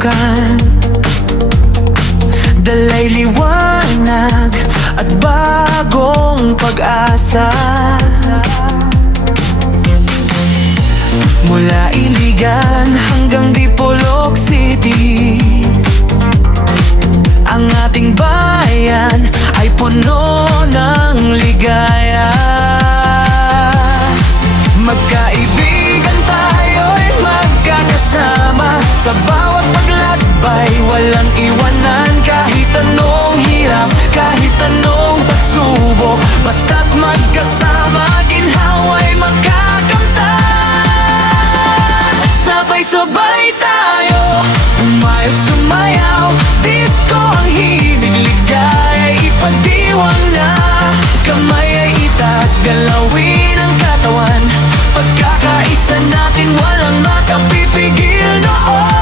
subukan, dalay liwanag at bagong pag-asa. Mula Iligan hanggang Dipolog City, ang ating bayan ay puno ng ligaya. Magkaibigan tayo'y magkakasama, sa bawat paglakbay walang iwanan. Kahit anong hirap, kahit anong pagsubok, basta't magkasama, ginhawa'y makakamtan. Sabay-sabay tayo, umayot sumayaw, disco ang himig, ligaya ipagdiwang na. Kamay ay itaas, galawin ang katawan, pagkakaisa natin walang makapipigil noon.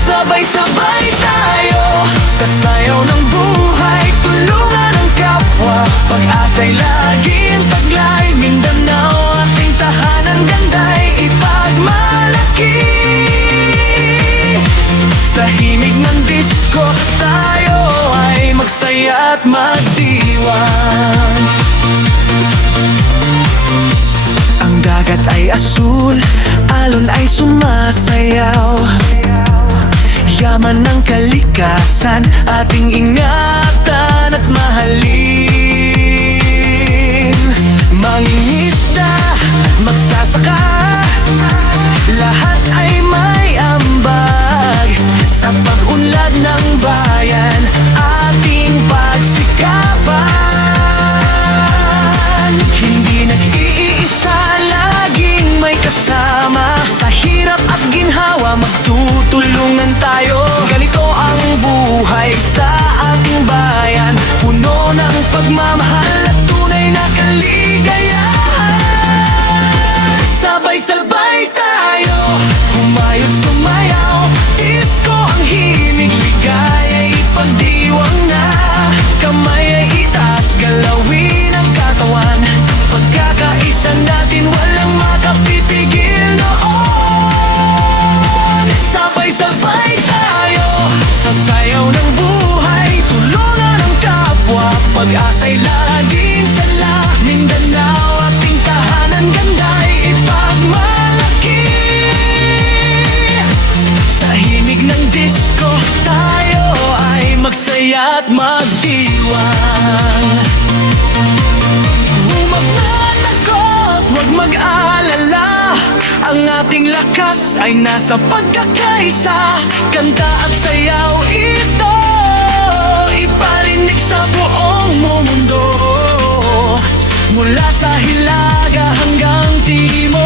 Sabay-sabay tayo, sa sayaw ng buhay, tulungan ang kapwa, pag-asa'y laging taglay. Mindanao, ating tahanan, ganda'y ipagmalaki. Sa himig ng disco, tayo ay magsaya at magdiwang. Ang dagat ay asul, alon ay sumasayaw, yaman ng kalikasan, ating ingatan at mahalin. Mangingisda, magsasaka, lahat ay may ambag, sa pag-unlad ng bayan, ating pagsikapan. Hindi nag-iisa, laging may kasama, sa hirap at ginhawa magtutulungan tayo. Ganito ang buhay sa ating bayan, puno ng pagmamahal at tunay na kaligayahan. Sabay-sabay tayo, umayot sumayaw, disco ang himig, ligaya ipagdiwang na. Kamay ay itaas, galawin ang katawan, pagkakaisa natin walang makapipigil noon. Sabay-sabay tayo, sa sayaw ng buhay, tulungan ang kapwa, pag-asa'y laging tala. Mindanao, ating tahanan, ganda'y ipagmalaki. Sa himig ng disco, tayo ay magsaya at magdiwang. Huwag matakot, huwag mag-alala, ang ating lakas ay nasa pagkakaisa. Kanta at sayaw ito, iparinig sa buong mundo, mula sa Hilaga hanggang Timog.